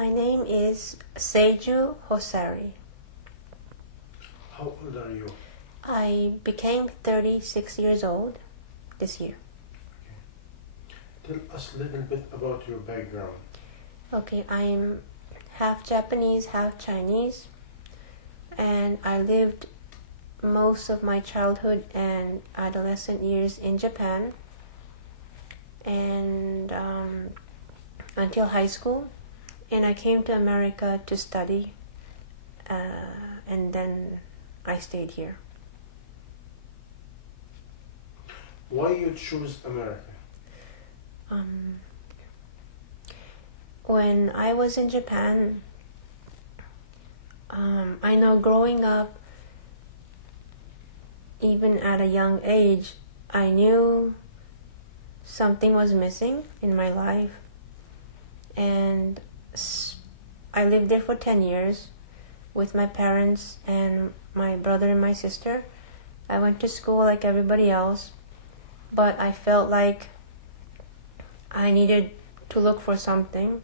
My name is Seiju Hosari. How old are you? I became 36 years old this year. Tell us a little bit about your background. Okay, I'm half Japanese, half Chinese, and I lived most of my childhood and adolescent years in Japan, and until high school, and I came to America to study, and then I stayed here. Why you choose America? When I was in Japan, I know growing up, even at a young age, I knew something was missing in my life. And I lived there for 10 years with my parents and my brother and my sister. I went to school like everybody else, but I felt like I needed to look for something.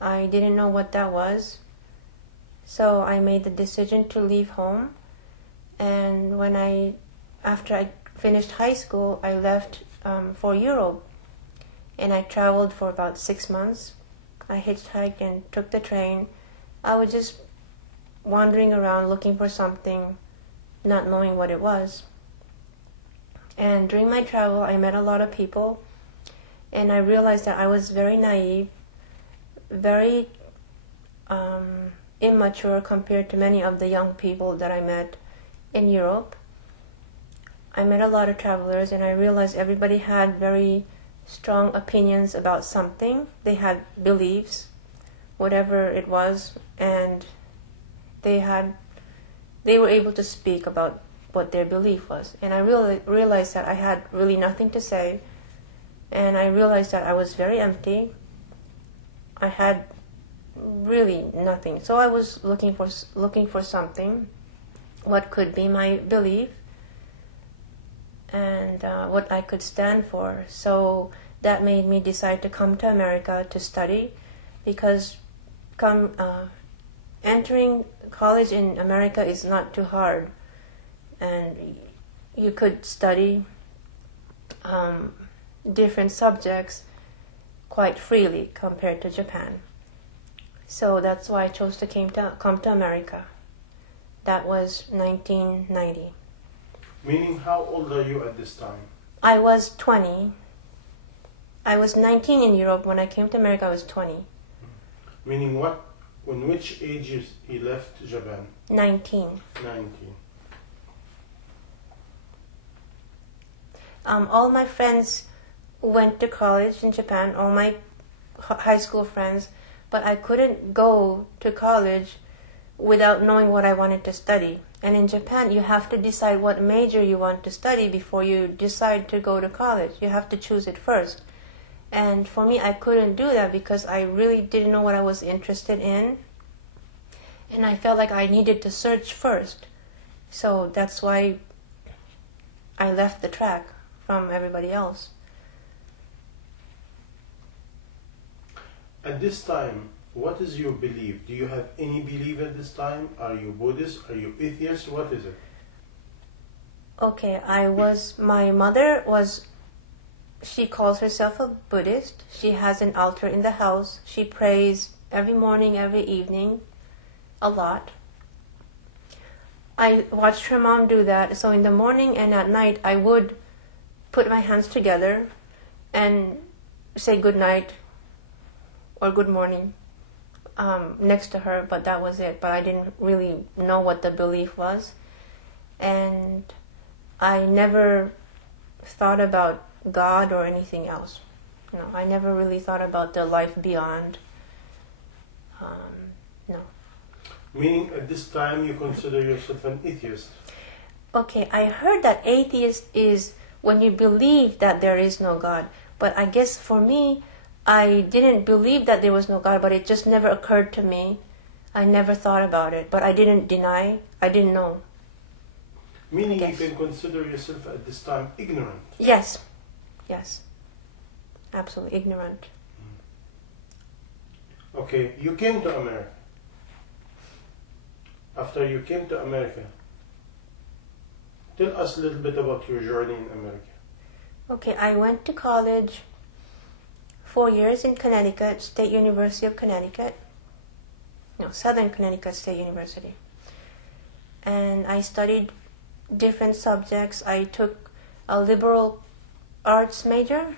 I didn't know what that was. So I made the decision to leave home. And after I finished high school, I left for Europe. And I traveled for about 6 months. I hitchhiked and took the train. I was just wandering around looking for something, not knowing what it was. And during my travel, I met a lot of people. And I realized that I was very naive, very immature compared to many of the young people that I met in Europe. I met a lot of travelers, and I realized everybody had very strong opinions about something. They had beliefs, whatever it was, and they were able to speak about what their belief was. And I realized that I had really nothing to say, and I realized that I was very empty. I had really nothing. So I was looking for something, what could be my belief, and what I could stand for. So that made me decide to come to America to study, because entering college in America is not too hard, and you could study different subjects quite freely compared to Japan. So that's why I chose to come to America. That was 1990. Meaning, how old are you at this time? I was 20. I was 19 in Europe. When I came to America, I was 20. Meaning what? In which age he left Japan? 19. 19. All my friends went to college in Japan, all my high school friends, but I couldn't go to college without knowing what I wanted to study. And in Japan, you have to decide what major you want to study before you decide to go to college. You have to choose it first. And for me, I couldn't do that because I really didn't know what I was interested in. And I felt like I needed to search first. So that's why I left the track from everybody else. At this time, what is your belief? Do you have any belief at this time? Are you Buddhist? Are you atheist? What is it? Okay, my mother was, she calls herself a Buddhist. She has an altar in the house. She prays every morning, every evening, a lot. I watched her mom do that. So in the morning and at night, I would put my hands together and say good night or good morning next to her, but that was it. But I didn't really know what the belief was. And I never thought about God or anything else. No, I never really thought about the life beyond. No. Meaning at this time you consider yourself an atheist? Okay, I heard that atheist is when you believe that there is no God. But I guess for me, I didn't believe that there was no God, but it just never occurred to me. I never thought about it, but I didn't deny. I didn't know. Meaning you can consider yourself at this time ignorant? Yes. Yes. Absolutely ignorant. Okay, you came to America. After you came to America, tell us a little bit about your journey in America. Okay, I went to college 4 years in Connecticut, State University of Connecticut. No, Southern Connecticut State University. And I studied different subjects. I took a liberal arts major,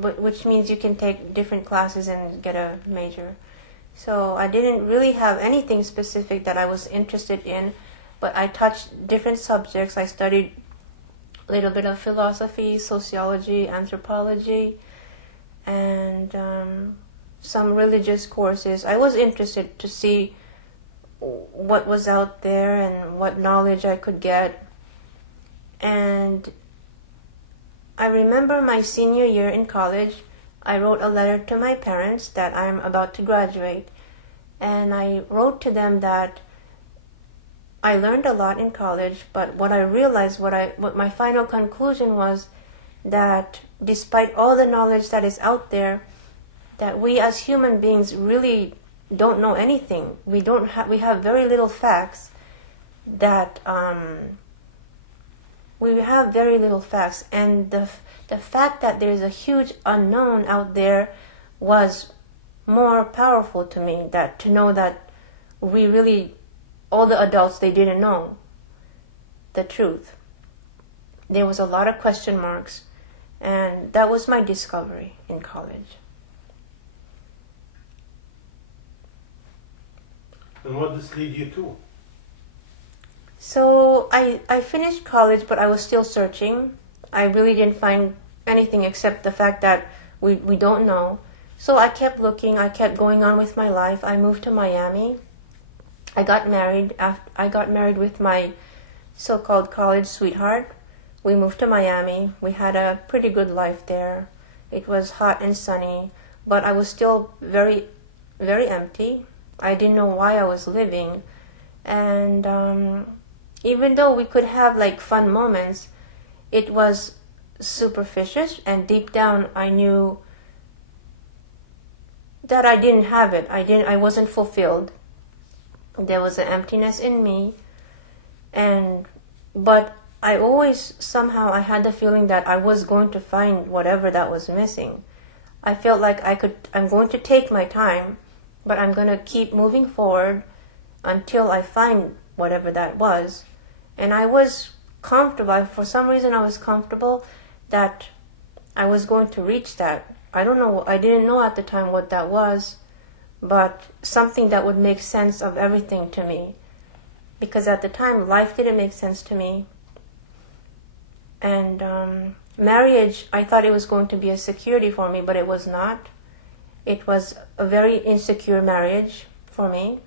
which means you can take different classes and get a major. So I didn't really have anything specific that I was interested in, but I touched different subjects. I studied a little bit of philosophy, sociology, anthropology, and some religious courses. I was interested to see what was out there and what knowledge I could get. And I remember my senior year in college, I wrote a letter to my parents that I'm about to graduate. And I wrote to them that I learned a lot in college, but what I realized, what my final conclusion was, that despite all the knowledge that is out there, that we as human beings really don't know anything. We have very little facts. We have very little facts, and the fact that there's a huge unknown out there was more powerful to me. That to know that we really, all the adults, they didn't know the truth. There was a lot of question marks, and that was my discovery in college. And what does lead you to? So I finished college, but I was still searching. I really didn't find anything except the fact that we don't know. So I kept looking. I kept going on with my life. I moved to Miami. I got married. I got married with my so-called college sweetheart. We moved to Miami. We had a pretty good life there. It was hot and sunny, but I was still very, very empty. I didn't know why I was living. And even though we could have like fun moments, it was superficial, and deep down I knew that I didn't have it. I wasn't fulfilled. There was an emptiness in me, but I always somehow I had the feeling that I was going to find whatever that was missing. I felt like I'm going to take my time, but I'm going to keep moving forward until I find whatever that was. And I was comfortable. For some reason I was comfortable that I was going to reach that. I don't know. I didn't know at the time what that was, but something that would make sense of everything to me. Because at the time, life didn't make sense to me. And marriage, I thought it was going to be a security for me, but it was not. It was a very insecure marriage for me.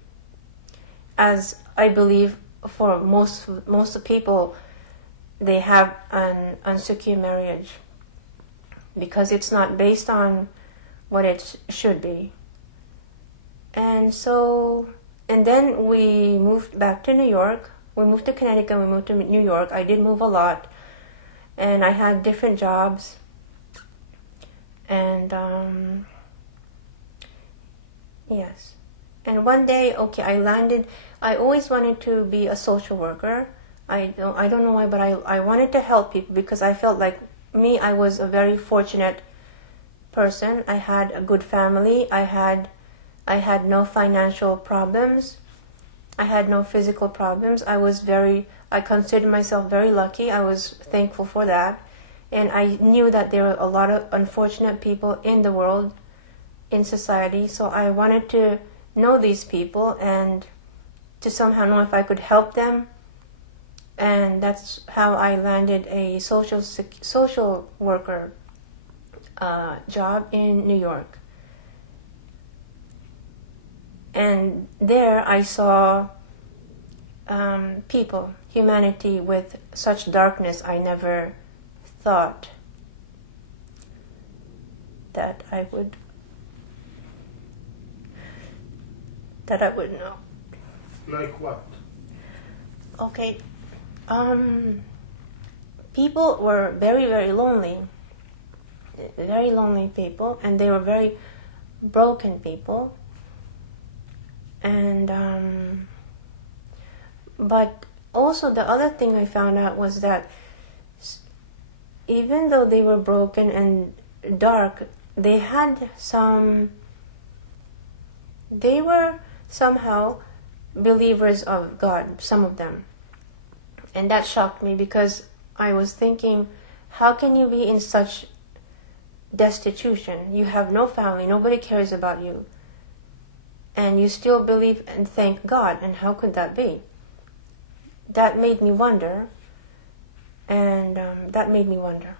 As I believe for most people, they have an insecure marriage because it's not based on what it should be. And then we moved back to New York. We moved to Connecticut, we moved to New York. I did move a lot, and I had different jobs. And yes. And one day, I landed. I always wanted to be a social worker. I don't know why, but I wanted to help people because I felt like I was a very fortunate person. I had a good family. I had no financial problems. I had no physical problems. I considered myself very lucky. I was thankful for that. And I knew that there were a lot of unfortunate people in the world, in society. So I wanted to know these people and to somehow know if I could help them. And that's how I landed a social worker job in New York. And there I saw humanity with such darkness I never thought that I would know. Like what? Okay. People were very, very lonely people, and they were very broken people. And but also the other thing I found out was that even though they were broken and dark, they were somehow believers of God, some of them. And that shocked me, because I was thinking, how can you be in such destitution? You have no family, nobody cares about you, and you still believe and thank God, and how could that be? That made me wonder, and that made me wonder.